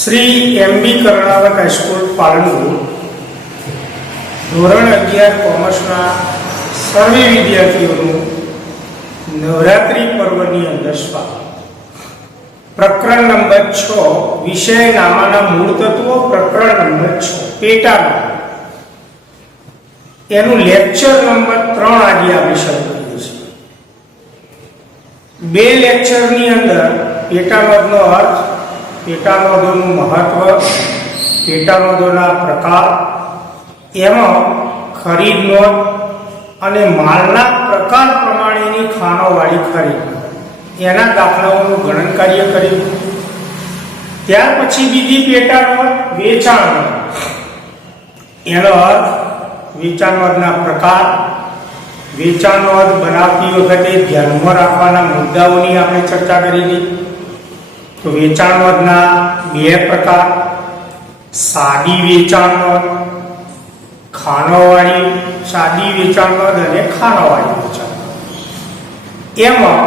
Shri MB. Karnawat high school Palanpur धोरण 11 कॉमर्सना सर्वे विद्यार्थीओનું નવરાત્રિ પર્વની અંદર પ્રકરણ નંબર 6 વિષય નામાના મૂળ તત્વો પ્રકરણ નંબર 6 પેટાનો એનું લેક્ચર નંબર 3 આજે આપણે શરૂ કરીએ છીએ। બે લેક્ચરની અંદર પેટાનોદનો અર્થ, પેટાનોદોનું મહત્વ, પેટાનોદોના પ્રકાર, એમાં ખરીદ નોંધ અને માલના પ્રકાર પ્રમાણેની ખાનોવાળી ખરીદ એના દાખલાઓનું ગણન કાર્ય કર્યું। ત્યાર પછી બીજી પેટાનોંધ વેચાણ નોંધ, એનો અર્થ વેચાણ નોંધના પ્રકાર, વેચાણ નોંધ બનાવતી વખતે ધ્યાનમાં રાખવાના મુદ્દાઓની આપણે ચર્ચા કરેલી। તો વેચાણ નોંધના બે પ્રકાર, સાદી વેચાણ નોંધ, ખાનોવાળી સાદી વેચાણ નોંધ અને ખાનોવાળી વેચાણ નોંધ। એમાં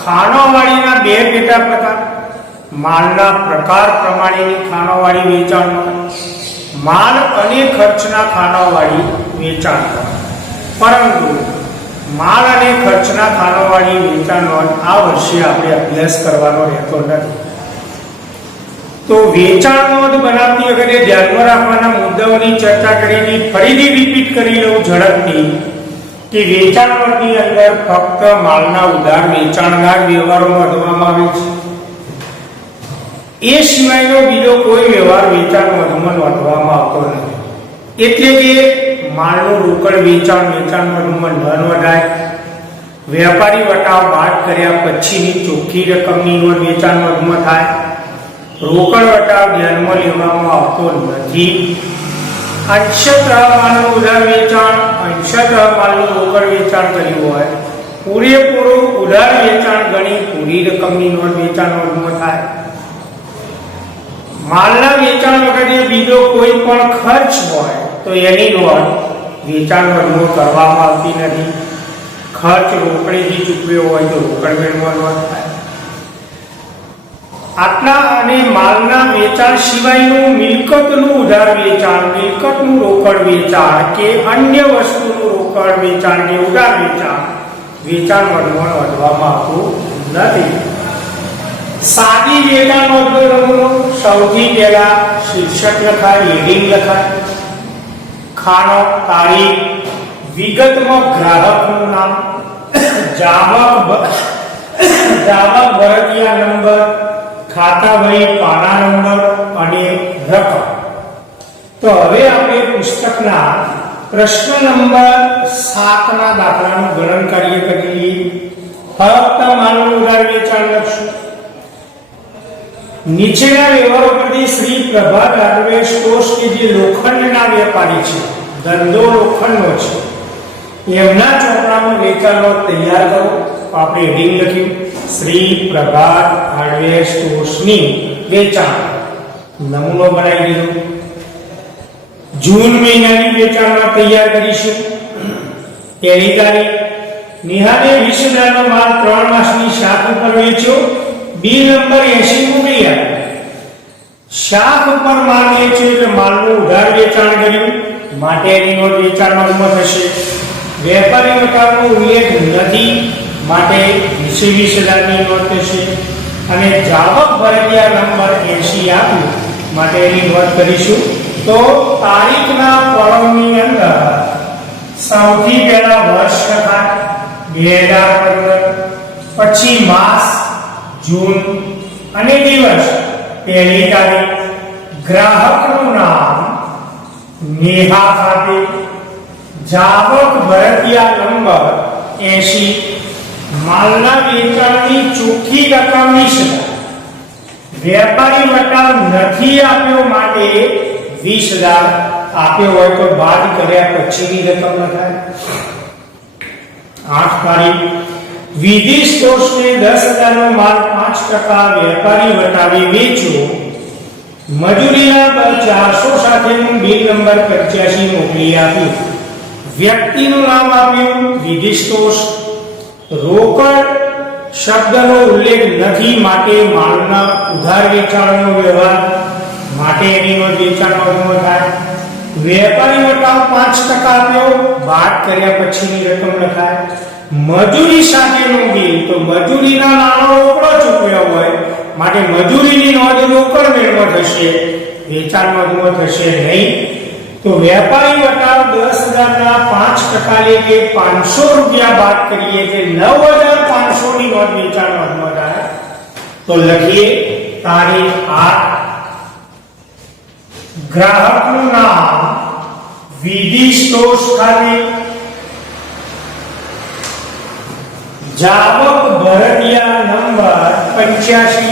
ખાનોવાળીના બે પેટા પ્રકાર, માલના પ્રકાર પ્રમાણેની ખાનોવાળી વેચાણ નોંધ, માલ અને ખર્ચના ખાનોવાળી વેચાણ નોંધ। પરંતુ માલ અને ખર્ચના ખાનોવાળી વેચાણ નોંધ આ વર્ષે આપણે અભ્યાસ કરવાનો રહેતો નથી। તો વેચાણ નોંધ બનાવતી વખતે ધ્યાનમાં રાખવાના મુદ્દાઓની ચર્ચા કરીને ફરીથી રિપીટ કરી લઉં ઝડપથી કે વેચાણ નોંધની અંદર ફક્ત માલના ઉધાર વેચાણના વ્યવહારો નોંધવામાં આવે છે। એ સિવાયનો બીજો કોઈ વ્યવહાર વેચાણ નોંધમાં નોંધવામાં આવતો નથી। એટલે કે માલનું રોકડ વેચાણ વેચાણ નોંધમાં ન નોંધાય, વેપારી વટાવ બાદ કર્યા પછીની ચોખ્ખી રકમની નોંધ વેચાણ નોંધમાં થાય, રોકડ વટાવ ધ્યાનમાં લેવામાં આવતો નથી, અંશતઃ માલનું ઉધાર વેચાણ, અંશતઃ માલનું રોકડ વેચાણ કર્યું હોય, પૂરેપૂરું ઉધાર વેચાણ ગણી પૂરી રકમની નોંધ વેચાણ નોંધમાં થાય, માલના વેચાણ વખતે બીજો કોઈ પણ ખર્ચ હોય તો એની નોંધ વેચાણ નોંધમાં કરવામાં આવતી નથી, ખર્ચ રોકડેથી ચૂકવ્યો હોય તો રોકડ મેળમાં નોંધ થાય। આટલા અને માલના વેચાણ સિવાયનું મિલકતનું ઉધાર વેચાણ, મિલકતનું રોકડ વેચાણ કે અન્ય વસ્તુનું રોકડ વેચાણ કે ઉધાર વેચાણ વેચાણ નોંધમાં નોંધવામાં આવતું નથી। સાદી વેચાણ નોંધનો નમૂનો સૌથી પહેલા શીર્ષક લખાય, હેડિંગ લખાય, ખાનો, તારીખ, વિગતમાં ગ્રાહકનું નામ, જાવક ભરતિયા નંબર, ખાતા વહી પાના નંબર અને રકમ। તો હવે આપણે પુસ્તકના પ્રશ્ન નંબર 7 ના દાખલાનું ગણન કાર્ય કરીએ। ફક્ત માલનું ઉધાર વેચાણ લખશું। નીચેના વ્યવહારો પરથી શ્રી પ્રભાત હાર્ડવેર સ્ટોર્સ કે જે લોખંડના વેપારી છે, ધંધો લોખંડનો છે, એમના ચોપડામાં વેચાણ નોંધ તૈયાર કરો। આપણે હેડિંગ લખ્યું શ્રી પ્રભાત હાર્ડવેર સ્ટોર્સની વેચાણ, નમૂનો બનાવી દીધો। જૂન મહિનાની વેચાણ નોંધ તૈયાર કરીશું। પહેલી તારીખ, નિહાલે 20,000 નો માલ 3 માસની શાખ ઉપર વેચ્યો, બિલ નંબર 80 મોકલી આપ્યો। શાખ ઉપર માલ વેચ્યો એટલે માલનું ઉધાર વેચાણ કર્યું માટે એની નોંધ વેચાણ નોંધમાં થશે। વેપારી વટાવનો ઉલ્લેખ નથી માટે 20,000 ની નોંધ થશે અને જાવક ભરતિયા નંબર 80 આપ્યું માટે એની નોંધ કરીશું। તો તારીખના કોલમની અંદર સૌથી પહેલા વર્ષ લખાય 2015, પછી માસ જૂન અને દિવસ પહેલી તારીખ, ગ્રાહકનું નામ નેહા ખાતે, જાવક ભરતિયા નંબર 80, માલના વેચાણની ચોખ્ખી રકમ 20,000, વેપારી વટાવ નથી આપ્યો માટે 20,000, આપ્યો હોય તો બાદ કર્યા પછીની રકમ લખાય। 8 તારીખ, વિધિ સ્ટોર્સને 10,000 નો માલ 5% વેપારી વટાવી વેચ્યો, મજૂરીના 400 સાથેનું બિલ નંબર 85 મોકલી આપ્યું, વ્યક્તિનું નામ આપ્યું વિધિ સ્ટોર્સ, રોકડ શબ્દનો ઉલ્લેખ નથી માટે માલના ઉધાર વેચાણનો વ્યવહાર માટે એની નોંધ વેચાણ નોંધમાં થાય. વેપારી વટાવ 5% આપ્યો, બાદ કર્યા પછીની રકમ લખાય. મજૂરી સાથેનું બિલ, તો મજૂરીના નાણાં રોકડો ચૂકવ્યો હોય માટે મજૂરીની નોંધ રોકડ મેળમાં થશે, વેચાણ નોંધમાં થશે નહીં. તો વેપારી વટાવ 10,000 ના 5% લે કે 500 રૂપિયા બાદ કરીએ કે 9,500 ની નોંધ વેચાણ નોંધમાં થાય. તો લખીએ તારીખ 8, ગ્રાહકનું નામ વિધિ સ્ટોર્સ ખાતે, જાવક ભરતિયા નંબર 85,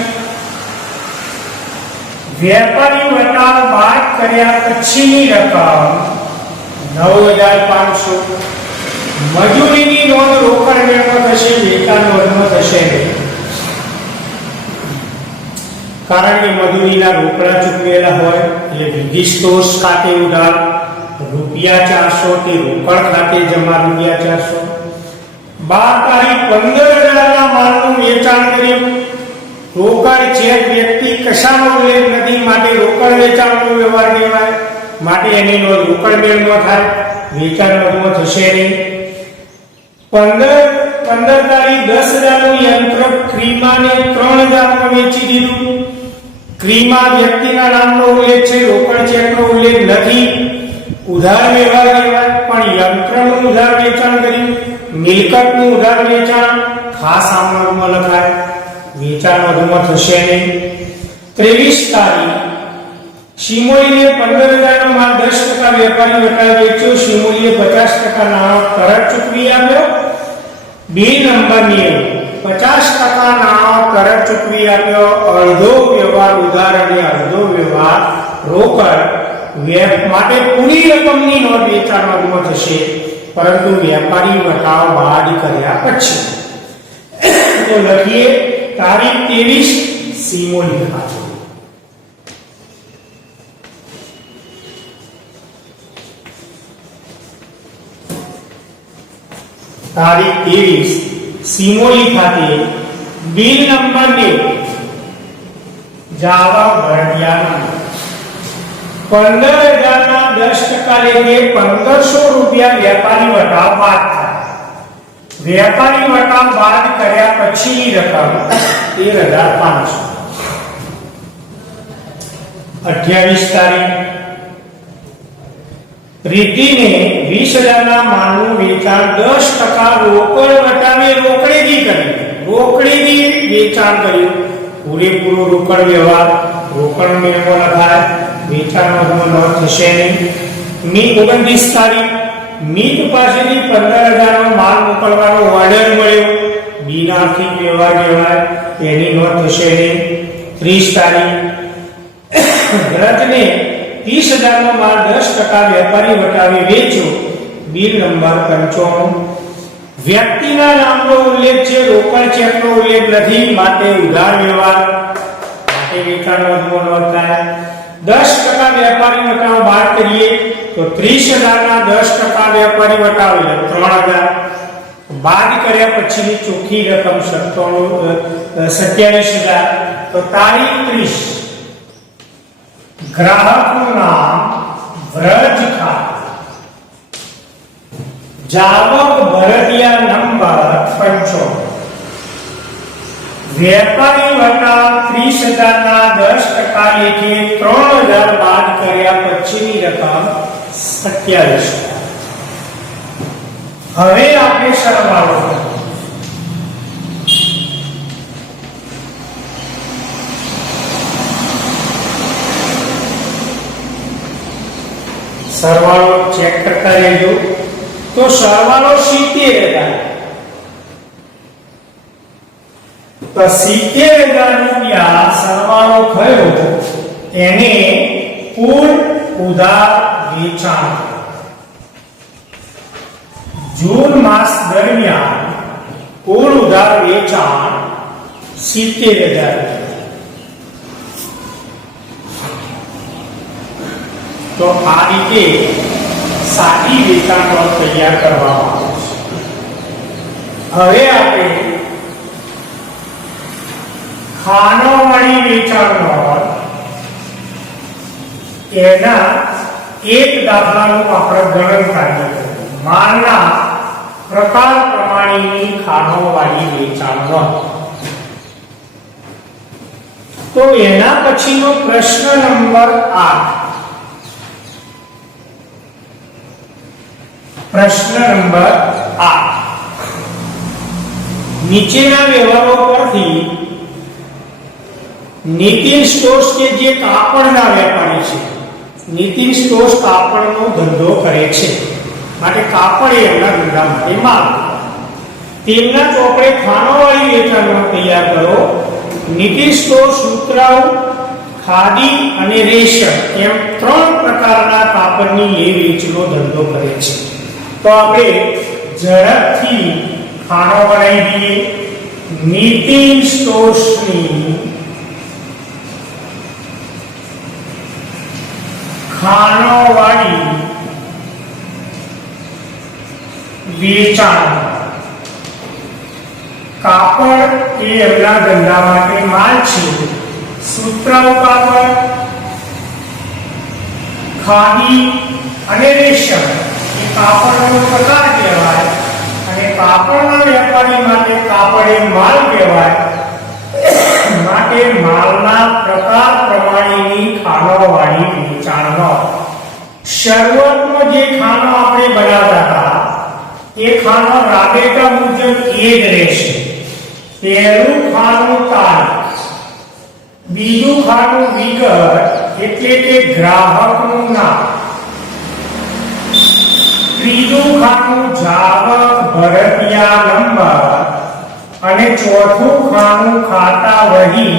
વેપારી વટાવ બાદ કર્યા પછીની રકમ 9,500. મજૂરીની નોંધ રોકડ મેળમાં થશે, વેચાણ નોંધમાં થશે નહીં, કારણ કે મજૂરીના રોકડા ચૂકવેલા હોય એટલે વિધિ સ્ટોર્સ ખાતે ઉધાર ₹400 તે રોકડ ખાતે જમા ₹400. 12 તારીખ 15,000 ના માલનું વેચાણ કર્યું. રોકડ ચેક વ્યક્તિ કશાનો ઉલ્લેખ નથી માટે રોકડ વેચાણનો વ્યવહાર કહેવાય, માટે એની નોંધ રોકડ મેળમાં થાય, વેચાણ નોંધમાં થશે નહીં. 15 તારીખ 10,000 નું યંત્ર ક્રીમાને 3,000 માં વેચી દીધું. ક્રીમા વ્યક્તિના નામનો ઉલ્લેખ છે, રોકડ ચેકનો ઉલ્લેખ નથી, ઉધાર વ્યવહાર કહેવાય, પણ યંત્રનું ઉધાર વેચાણ કર્યું, મિલકતનું ઉધાર વેચાણ ખાસ આમનોંધમાં લખાય, વેચાણ નોંધમાં થશે નહીં. 23 તારીખ શિમોલીને 15,000 નો માલ 10% વેપારી વટાવે વેચ્યો, શિમોલીએ 50% નાણાં તરત ચૂકવી આપ્યો. બી નંબરની 50% નાણાં તરત ચૂકવી આપ્યો. અડધો વ્યવહાર ઉધાર અને અડધો વ્યવહાર રોકડ માટે પૂરી રકમની નોંધ વેચાણ નોંધમાં થશે, પરંતુ વેપારી વટાવ બાદ કર્યા પછી. તો લખીએ તારીખ 23 શિમોલી ખાતે. તારીખ 23 શિમોલી ખાતે બિલ નંબર 2 જાવા ભરતિયા 15,000 ના 10% લેખે 1,500 રૂપિયા વેપારી વટાવ બાદ થાય. વેપારી વટાવ બાદ કર્યા પછીની રકમ 13,500. 28 તારીખ રીતિને 20,000 ના માલનું વેચાણ 10% રોકડ વટાવે રોકડેથી કર્યું. રોકડેથી વેચાણ કર્યું, પૂરેપૂરો રોકડ વ્યવહાર, રોકડ મેળવો લખાય, વેચાણ નોંધમાં થશે નહીં. 29 તારીખ મિત પાસેથી 15,000 નો માલ મોકલવાનો ઓર્ડર મળ્યો, બિનઆર્થિક વ્યવહાર કહેવાય, તેની નોંધ થશે નહીં. 30 તારીખ ગ્રહને 30,000 નો માલ 10% વેપારી વટાવે વેચ્યો, બિલ નંબર 95. વ્યક્તિના નામનો ઉલ્લેખ છે, રોકડ ચેકનો ઉલ્લેખ નથી, માટે ઉધાર વ્યવહાર, માટે વેચાણ નોંધમાં નોંધ થાય. 10% વેપારી વટાવ બાદ કરીએ તો 30,000 ના 10% વેપારી વટાવ એટલે 3,000 બાદ કર્યા પછીની ચોખ્ખી રકમ 27,000. તો તારીખ 30 ગ્રાહકનું નામ વ્રજ ખાતે, જાવક ભરતિયા નંબર 55, વેપારી વટાવ 30,000 ના 10% લેખે 3,000 બાદ કર્યા પછીની રકમ 27,000. હવે આપણે સરવાળો કરીએ. સરવાળો ચેક કરતા રહેજો. તો સરવાળો 70,000, તો 70,000 રૂપિયા સરવાળો થયો, એને કુલ ઉધાર વેચાણ જૂન માસ દરમિયાન કુલ ઉધાર વેચાણ 70,000. તો આ રીતે સાદી વેચાણ નોંધ તૈયાર કરવામાં આવે છે. હવે આપણે ખાનોવાળી વેચાણ નોંધ એના એક દાખલાનું આપણે ગણન કાર્ય કરીએ. માલના પ્રકાર પ્રમાણેની ખાનોવાળી વેચાણ નોંધ. તો એના પછીનો પ્રશ્ન નંબર 8. પ્રશ્ન નંબર 8. નીચેના વ્યવહારો પરથી નીતિન સ્ટોર્સ કે જે કાપડના વેપારી છે, નીતિન સ્ટોર્સ કાપડનો ધંધો કરે છે, માટે કાપડ એમના ધંધા માટે માલ. તેમના ચોપડે ખાનોવાળી વેચાણનો તૈયાર કરો. નીતિન સ્ટોર્સ સુતરાઉ, ખાદી અને રેશમ એમ 3 પ્રકારના કાપડની લે વેચનો ધંધો કરે છે. તો આપણે ઝડપથી ખાનો બનાવી દઈએ. નીતિન સ્ટોર્સની ખાનોવાળી વેચાણ. કાપડ એ એમના ધંધા માટે માલ છે. સુતરાઉ કાપડ, ખાદી અને રેશમ એ કાપડનો પ્રકાર કહેવાય અને કાપડના વેપારી માટે કાપડ એ માલ કહેવાય. માટે માલના પ્રકાર પ્રમાણેની ખાનોવાળી વેચાણનો. શરૂઆતમાં જે ખાનો આપણે બનાવતા હતા એ ખાનો રાબેતા મુજબ એ જ રહેશે. પહેલું ખાનું તારીખ, બીજું ખાનું વિગત એટલે કે ગ્રાહકનું નામ, ત્રીજું ખાનું જાવક ભરતિયા નંબર અને ચોથું ખાનું ખાતા વહી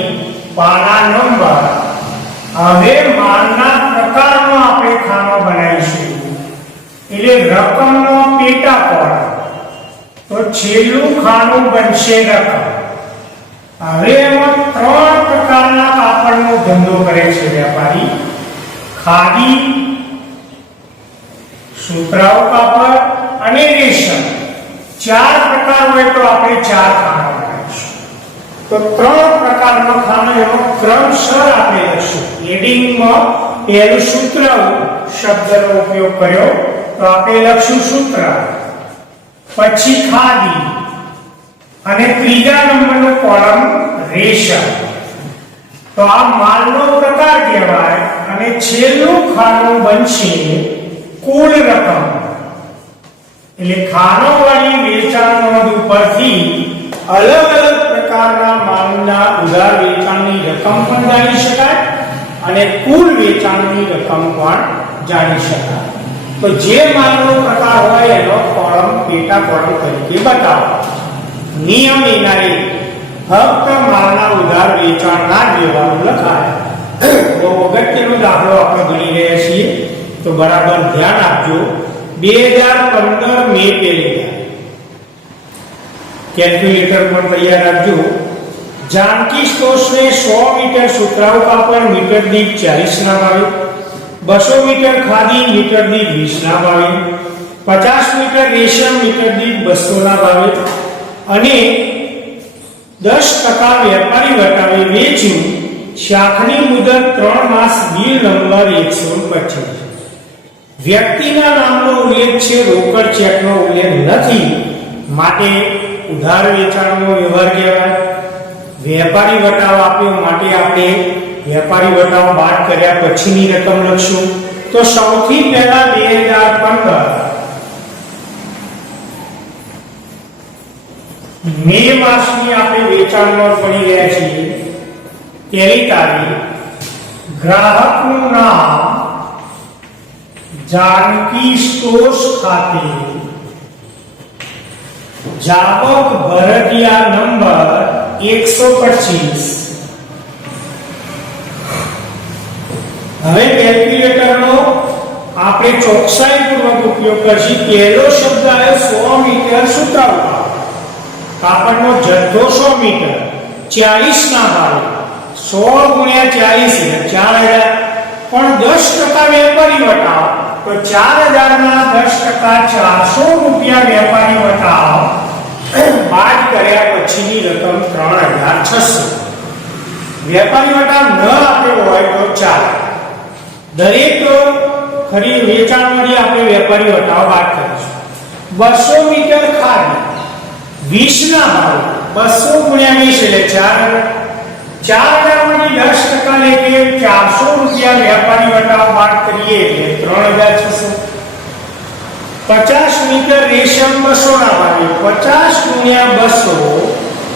પાના નંબર. હવે માલના પ્રકારનો આપણે ખાનો બનાવીશું એટલે રકમનો પેટા કોડ. તો છેલ્લું ખાનું બનશે રકમ. હવે એમાં 3 પ્રકારના કાપડનો ધંધો કરે છે વેપારી. ખાદી, સુતરાઉ કાપડ અને રેશમ. 4 પ્રકાર હોય તો આપણે 4 ખાના બનાવીશું. તો 3 પ્રકારનો ખાનો એનો ક્રમશર આપણે લખશું. હેડિંગમાં પહેલું સુતરાઉ શબ્દનો ઉપયોગ કર્યો તો આપણે લખશું સુતરાઉ, પછી ખાદી અને ત્રીજા નંબરનો કોલમ રેશમ. તો આ માલનો પ્રકાર કહેવાય અને છેલ્લું ખાનું બનશે કુલ રકમ. એટલે ખાનોવાળી વેચાણ નોંધ ઉપરથી અલગ અલગ પ્રકારના માલના ઉધાર વેચાણની રકમ પણ જાણી શકાય અને કુલ વેચાણની રકમ પણ જાણી શકાય. તો જે માલનો પ્રકાર હોય એનો કોલમ પેટા કોલમ તરીકે બતાવો. નિયમ એનારે ફક્ત માલના ઉધાર વેચાણના જ વ્યવહારો લખાય. તો અગત્યનો દાખલો આપણે ગણી રહ્યા છીએ તો બરાબર ધ્યાન આપજો. 2015 મે 1 કેલ્ક્યુલેટર પણ તૈયાર રાખજો. જાનકી સ્ટોર્સને 100 મીટર સુતરાઉ કાપડ મીટર દીઠ 40 ના ભાવે, 200 મીટર ખાદી મીટર દીઠ 20 ના ભાવે, 50 મીટર રેશમ મીટર દીઠ 200 ના ભાવે અને 10% વેપારી વટાવે વેચ્યું. શાખની મુદત 3 માસ, બિલ નંબર 125. વ્યક્તિના નામનો ઉલ્લેખ છે, રોકડ ચેકનો ઉલ્લેખ નથી, માટે ઉધાર વેચાણનો વ્યવહાર કહેવાય. વેપારી વટાવ આપ્યો માટે આપણે વેપારી વટાવ બાદ કર્યા પછીની રકમ લખશું. તો સૌથી પહેલા 2015 મે માસની આપણે વેચાણનો ગણી રહ્યા છીએ. પહેલી તારીખ, ગ્રાહકનું નામ જાનકી સ્ટોર્સ ખાતે, જાવક ભરતિયા નંબર 125. હવે કેલ્ક્યુલેટરનો આપણે ચોકસાઈપૂર્વક ઉપયોગ કરશું. પહેલો શબ્દ આવ્યો 100 મીટર સુતરાઉ કાપડનો જથ્થો 100 મીટર 40 ના ભાવે. 100 ગુણ્યા 40 એટલે 4000. પણ 10% વેપારી વટાવ તો 4000 ના 10% 400 રૂપિયા વેપારી વટાવ બાદ કર્યા પછીની રકમ 3600. વેપારી વટાવ ન આપ્યો હોય તો ચાલે. દરેક ખરીદ વેચાણમાંથી આપણે વેપારી વટાવ વાત કરીશું. 200 મીટર ખાંડ 20 ના ભાવે 200 ગુણ્યા 20 એટલે 4000 માંથી 10% લેખે 400 રૂપિયા વેપારી વટાવ વાત કરીએ એટલે 3600. 50 મીટર રેશમ 200 ના ભાવે 50 ગુણ્યા 200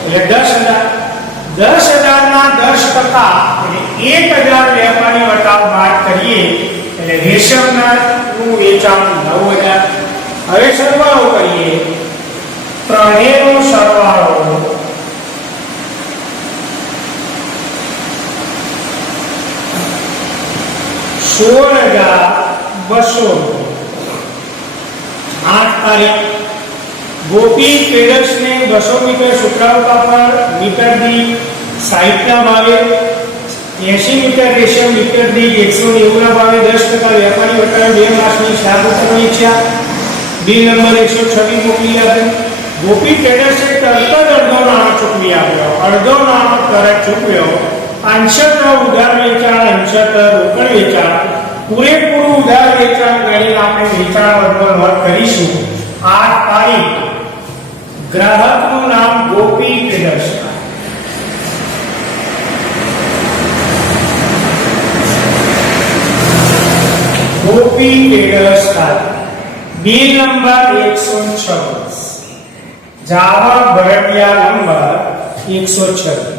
એટલે 10000. 10000 ના 10% એટલે 1000 વેપારી વટાવ વાત કરીએ એટલે રેશમના નું વેચાણ 9000. હવે સરવાળો કરીએ. ત્રણેયનો સરવાળો 16200. 8 તારીખ ગોપી ટ્રેડર્સ ને 200 મીટર સુતરાઉ કાપડ મીટર દીઠ 60 ના ભાવે 80 મીટર રેશમ મીટર દીઠ 190 ના ભાવે 10% વેપારી વટાવે 2 માસની સ્લેબ ઉતરવાની ઈચ્છા. બિલ નંબર 126 મોકલી આપે. ગોપી ટ્રેડર્સે તરત જ અડધો નાણો ચૂકવી આપ્યો. અડધો નાણો તરત ચૂકવ્યો. અંશતઃ ઉધાર વેચાણ અંશતઃ રોકડ વેચાણ. પૂરેપૂરું ઉધાર વેચાણ ગણીને આપણે વેચાણ વર્ગમાં નોંધ કરીશું. 8 તારીખ ગ્રાહકનું નામ ગોપી ટ્રેડર્સ. ગોપી ટ્રેડર્સ બિલ નંબર 126 જાવા ભરતિયા નંબર 126.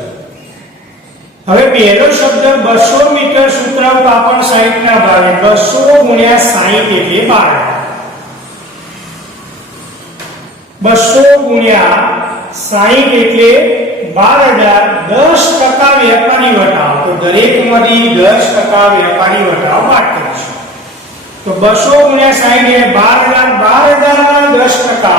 હવે પહેલો શબ્દ 200 મીટર સુતરાઉ કાપડ 60 ના ભાવે 200 ગુણ્યા 60 એટલે 12. 200 ગુણ્યા 60 એટલે 12000. 10% વેપારી વટાવ તો દરેકમાંથી 10% વેપારી વટાવ વાત કરીશું. તો 200 ગુણ્યા 60 એટલે 12000. 12000 ના 10%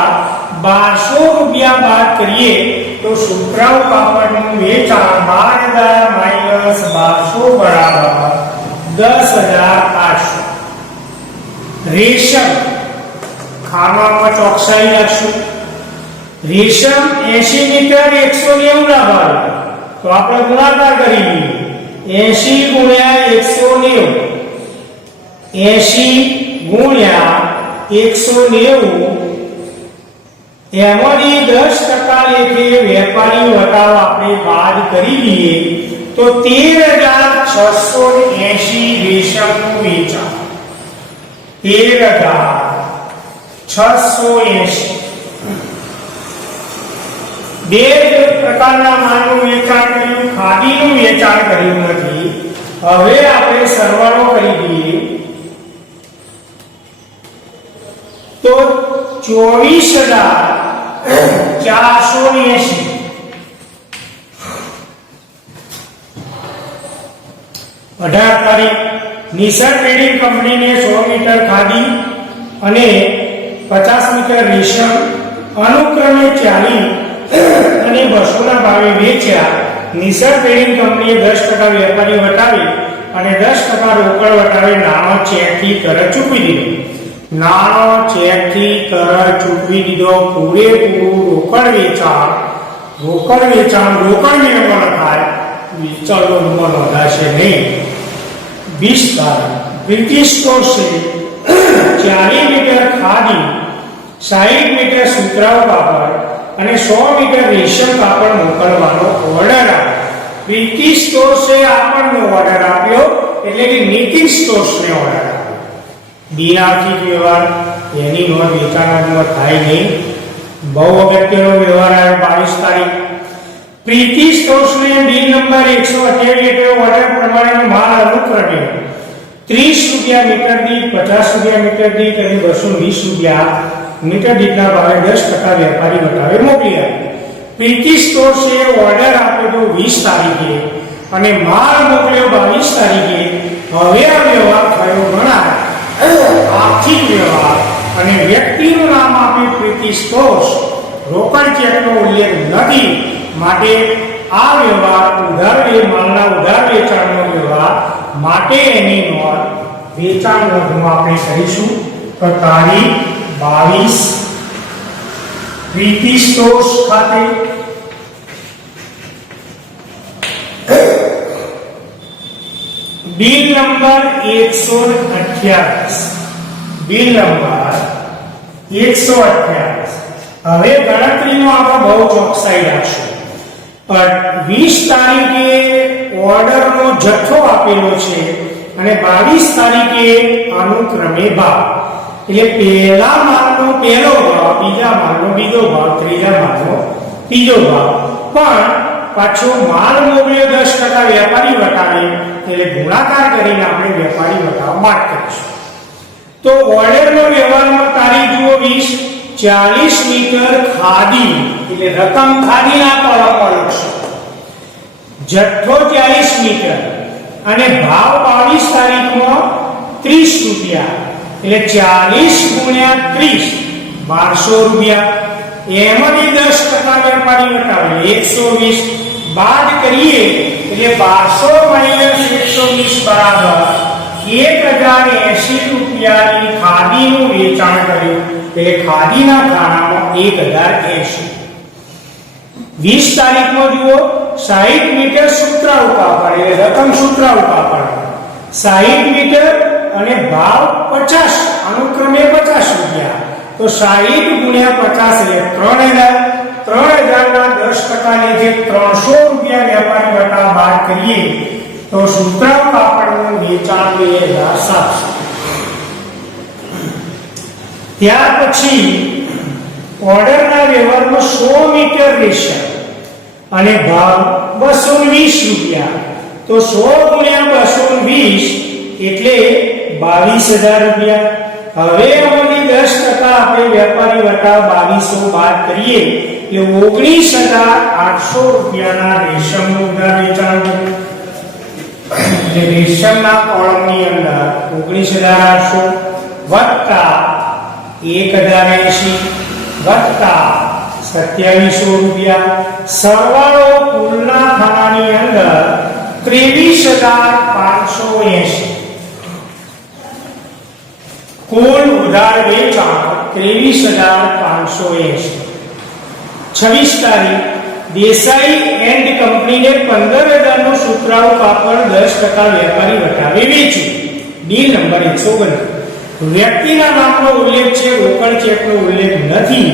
1200 રૂપિયા બાદ કરીએ તો સુતરાઉ કાપડનું વેચાણ 12000 માઈનસ 1200 બરાબર 10800. રેશમ ખાનામાં ચોકસાઈ લખશું. રેશમ 80 મીટર 190 ના ભાવે તો આપણે ગુણાકાર કરી લઈએ. 80 ગુણ્યા 190 80 ગુણ્યા 190 એમાંથી 10% લેખે વેપારી વટાવ આપણે બાદ કરી દઈએ તો 13680 રેશમનું વેચાણ. 13680. બે પ્રકારના માલનું વેચાણ કર્યું. ખાદીનું વેચાણ કર્યું નથી. હવે આપણે સરવાળો કરી દઈએ તો 24480. 18 તારીખ નિશા ટ્રેડિંગ કંપનીને 100 મીટર ખાદી અને 50 મીટર રેશમ અનુક્રમે 40 અને 200 ના ભાવે વેચ્યા. નિશા ટ્રેડિંગ કંપનીએ 10% વેપારી વટાવી અને 10% રોકડ વટાવે નાનો ચેકથી તરત ચૂકવી દીધો. નાનો ચેકથી તરત ચૂકવી દીધો. પૂરેપૂરું રોકડ વેચાણ રોકડ નિયમો થાય. વેચાણનો નિયમો નોંધાશે નહીં. 20 તારીખ બ્રિટિશ કોર્સે 40 મીટર ખાદી 60 મીટર સુતરાઉ કાપડ અને 100 મીટર રેશમ કાપડ મોકલવાનો ઓર્ડર આપ્યો. બ્રિટિશ કોર્સે આપણને ઓર્ડર આપ્યો એટલે કે નીતિન સ્ટોર્સને ઓર્ડર આપ્યો. બિનઆર્થિક વ્યવહાર એની નોંધ વેચાણમાં થાય નહીં. બહુ અગત્યનો વ્યવહાર આવ્યો 22 તારીખ પ્રીતિ સ્ટોર્સને બિલ નંબર 128 એટલે ઓર્ડર પ્રમાણેનો માલ અનુક્રમે 30 રૂપિયા મીટર દીઠ 50 રૂપિયા મીટર દીઠ અને 220 રૂપિયા મીટર દીઠના ભાવે 10% વેપારી વટાવે મોકલી આપ્યો. પ્રીતિ સ્ટોર્સે ઓર્ડર આપ્યો તો 20 તારીખે અને માલ મોકલ્યો 22 તારીખે. હવે આ વ્યવહાર થયો ગણાય આર્થિક વ્યવહાર અને વ્યક્તિનું નામ આપી પ્રીતિ સ્ટોર્સ. રોકડ ચેકનો ઉલ્લેખ નથી માટે આ વ્યવહાર માલના ઉધાર વેચાણનો વ્યવહાર માટે એની નોંધ વેચાણ નોંધમાં આપણે કરીશું. તો તારીખ 22 પ્રીતિ સ્ટોર્સ ખાતે બિલ નંબર 128, બિલ નંબર 128. હવે ગણતરીનો આપણે બહુ ચોકસાઈ રાખશું. પણ 20 તારીખે ઓર્ડરનો જથ્થો આપેલો છે અને 22 તારીખે અનુક્રમે ભાવ, એટલે પહેલા માલનો પહેલો ભાવ, બીજા માલનો બીજો ભાવ, ત્રીજા માલનો ત્રીજો ભાવ. પણ પાછો માલ મોકલ્યો 10% વેપારી વટાવે, એટલે ગુણાકાર કરીને આપણે વેપારી વટાવ બાદ કરીશું. તો ઓર્ડરનો વ્યવહારમાં તારીખ જુઓ 20, 40 મીટર ખાદી, એટલે રકમ ખાદીના કોલમમાં લખશો. જથ્થો 40 મીટર અને ભાવ 22 તારીખમાં 30 રૂપિયા, એટલે 40 ગુણ્યા 30 1200 રૂપિયા. એમાંથી 10% વેપારી વટાવે 120, બાદ કરીએ એટલે 1200 - 120 બરાબર 1080 રૂપિયાની ખાદીનું વેચાણ કર્યું, એટલે ખાદીના ખાનામાં 1080. 20 તારીખમાં જુઓ 60 મીટર સુતરાઉ કાપડ, એટલે રકમ સુતરાઉ કાપડ 60 મીટર અને ભાવ 50, અનુક્રમે 50 રૂપિયા. તો 60 ગુણ્યા 50 એટલે 3000. 3000 ના 10% ને જે 300 રૂપિયા વેપારી વટાવ બાદ કરીએ તો સુતરાઉ કાપડનું વેચાણ 2700. ત્યાર પછી ઓર્ડરના વ્યવહારમાં 100 મીટર રેશમ અને ભાવ 220 રૂપિયા. તો 100 ગુણ્યા 220 એટલે 22000 રૂપિયા. હવે આમાંથી 10% આપણે વેપારી વટાવ 2200 બાદ કરીએ એટલે 19800 રૂપિયાના રેશમનું ઉધાર વેચાણ કર્યું. એટલે રેશમના કોલમની અંદર 19800 વત્તા 1080 વત્તા 2700 રૂપિયા, સરવાળો કુલના ખાનાની અંદર 23580. કુલ ઉધાર વેચાણ 23580. 26 તારીખ દેસાઈ એન્ડ કંપનીને 15000 નો સુતરાઉ કાપડ 10% વેપારી વટાવે વેચ્યું. Bill number 129. વ્યક્તિના નામનો ઉલ્લેખ છે, રોકડ ચેકનો ઉલ્લેખ નથી,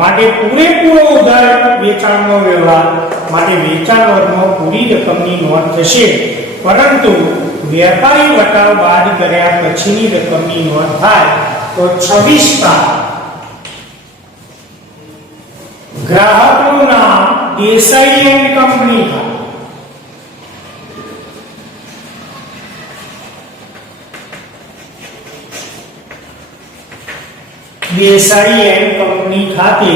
માટે પૂરેપૂરો ઉધાર વેચાણનો વ્યવહાર, માટે વેચાણ નોંધમાં પૂરી રકમની નોંધ થશે, પરંતુ વેપારી વટાવ બાદ કર્યા પછીની રકમની નોંધ થાય તો 26 તારીખ ગ્રાહકનું નામ દેસાઈ એન્ડ કંપની થાય. દેસાઈ એન્ડ કંપની ખાતે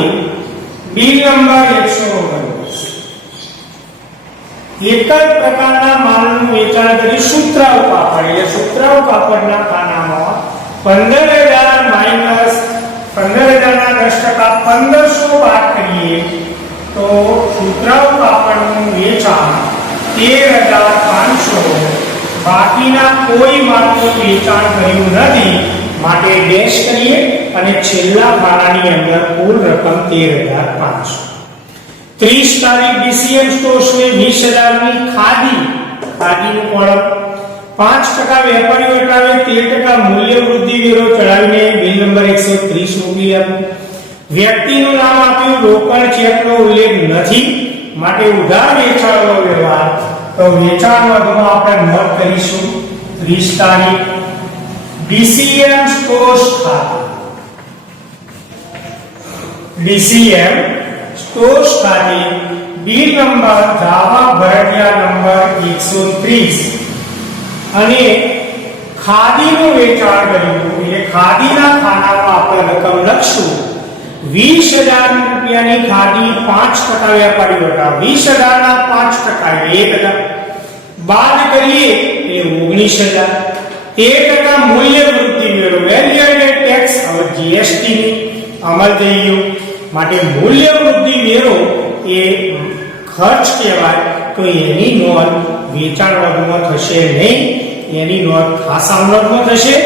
બિલ નંબર 129. એક જ પ્રકારના માલનું વેચાણ કરી સુતરાઉ કાપડ, એટલે સુતરાઉ કાપડના ખાનામાં 15000 માઈનસ 15000 ના 10% 1500 બાદ કરીએ તો સુતરાઉ કાપડનું વેચાણ 13500. બાકીના કોઈ માલનું વેચાણ કર્યું નથી, માટે ડેશ કરીએ અને છેલ્લા ખાનાની અંદર કુલ રકમ 13500. 30 તારીખ ડીસીએમ સ્ટોર્સને 20000 ની ખાદીનું કોલમ 5% વેપારી વટાવે 13% મૂલ્ય વૃદ્ધિ વેરો ચડાવીને બિલ નંબર 130 મોકલી આપ્યું. વ્યક્તિનું નામ આપ્યું, રોકડ ચેકનો ઉલ્લેખ નથી, માટે ઉધાર વેચાણનો વ્યવહાર. તો વેચાણ નોંધમાં આપણે નોંધ કરીશું 30 તારીખ ડીસીએમ સ્ટોર્સ ખાતે, ડીસીએમ સ્ટોર્સ ખાતે બિલ નંબર જાવા ભરડિયા નંબર 130 અને ખાદીનું વેચાણ કર્યું, એટલે ખાદીના ખાનામાં આપણે રકમ લખશું 20000 રૂપિયાની ખાદી 5% વેપારી વટાવ, 20000 ના 5% 1000 બાદ કરીએ એટલે 19000. 13% મૂલ્ય વૃદ્ધિ વેરો, વેલ્યુ એડેડ ટેક્સ, હવે જીએસટી ની અમલ થઈ ગયો, માટે મૂલ્ય વૃદ્ધિ વેરો એ ખર્ચ કહેવાય, તો એની નોંધ વેચાણ નોંધમાં થશે નહીં, એની નોંધ ખાસા નોંધમાં થશે.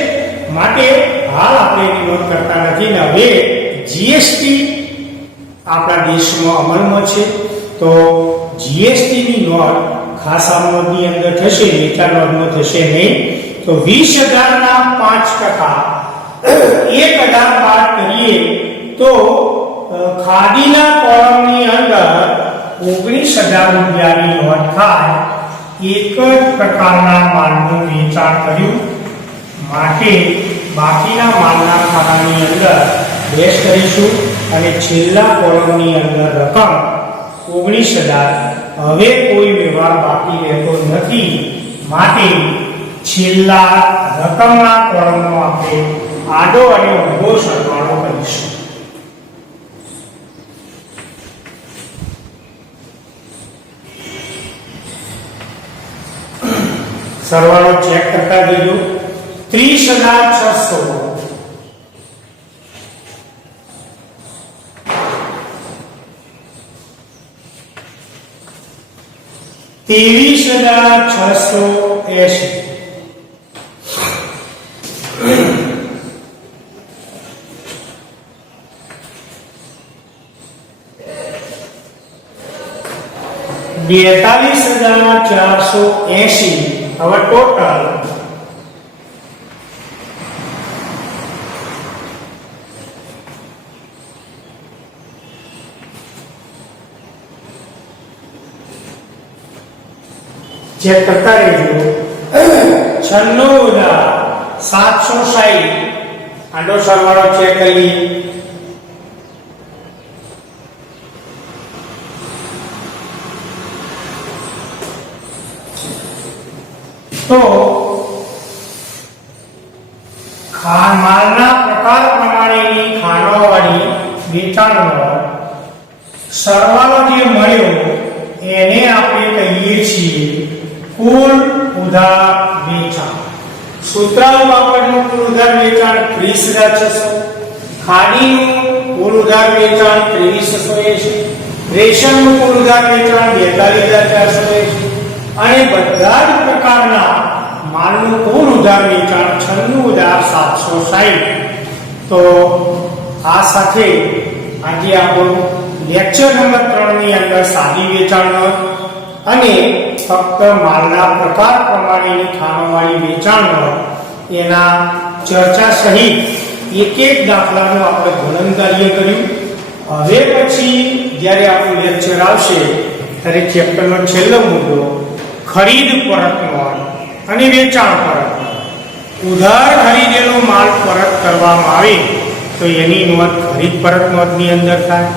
માટે હાલ આપણે એની નોંધ કરતા નથી ને હવે જીએસટી આપણા દેશમાં અમલમાં છે, તો જીએસટી ની નોંધ ખાસ આમોદની અંદર થશે, વેચાણ નોંધમાં થશે નહીં. તો 20,000 ના 5% 1,000 બાદ કરીએ તો ખાદીના કોલમની અંદર 19,000 રૂપિયાની નોંધ થાય. એક જ પ્રકારના માલનું વેચાણ કર્યું માટે બાકીના માલના ખાતાની અંદર ડેશ કરીશું અને છેલ્લા કોલમની અંદર રકમ 19,000. હવે કોઈ વ્યવહાર બાકી રહેતો નથી માટે છેલ્લા રકમના કોલમનો આપણે આડો અને ઊભો સરવાળો કરીશું. સરવાળો ચેક કરતા જજો. 30,600 23,680 42,480. હવે ટોટલ ચેક કરતા રહેજો. 96,760. આનો સરવાળો ચેક કરીએ. તો માલના પ્રકાર પ્રમાણેની ખાનાવાળી વેચાણનો સરવાળો જે મળ્યો એને આપણે કહીએ છીએ કુલ ઉધાર વેચાણ. સૂત્રાલ પાપડનું કુલ ઉધાર વેચાણ 30,600, ખાદીનું કુલ ઉધાર વેચાણ 23,680, રેશમનું કુલ ઉધાર વેચાણ 42,480 અને બધા જ પ્રકારના માલનું કુલ ઉધાર વેચાણ 96,760. તો આ સાથે આજે આપણું લેક્ચર નંબર 3 ની અંદર સાદી વેચાણનો અને ફક્ત માલના પ્રકાર પ્રમાણેની ખાનાવાળી વેચાણનો એના ચર્ચા સહિત એક એક દાખલાનું આપણે ગણન કાર્ય કર્યું. હવે પછી જ્યારે આપણું લેક્ચર આવશે ત્યારે ચેપ્ટરનો છેલ્લો મુદ્દો ખરીદ પરત નોંધ અને વેચાણ પરત. ઉધાર ખરીદેલો માલ પરત કરવામાં આવે તો એની નોંધ ખરીદ પરત નોંધની અંદર થાય.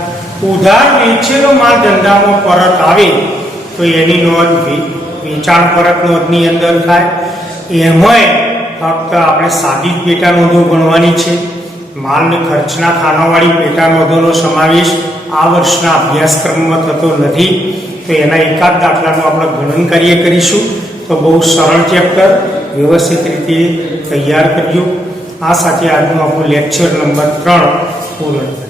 ઉધાર વેચેલો માલ ધંધામાં પરત આવે તો એની નોંધ વેચાણ પરત નોંધની અંદર થાય. એમાંય ફક્ત આપણે સાદી પેટા નોંધો ગણવાની છે. માલ ને ખર્ચના ખાનાવાળી પેટા નોંધોનો સમાવેશ આ વર્ષના અભ્યાસક્રમમાં થતો નથી. તો એના એકાદ દાખલાનું આપણે ગણન કાર્ય કરીશું. તો બહુ સરળ ચેપ્ટર વ્યવસ્થિત રીતે તૈયાર કરજો. આ સાથે આજનું આપણું લેક્ચર નંબર 3 પૂર્ણ.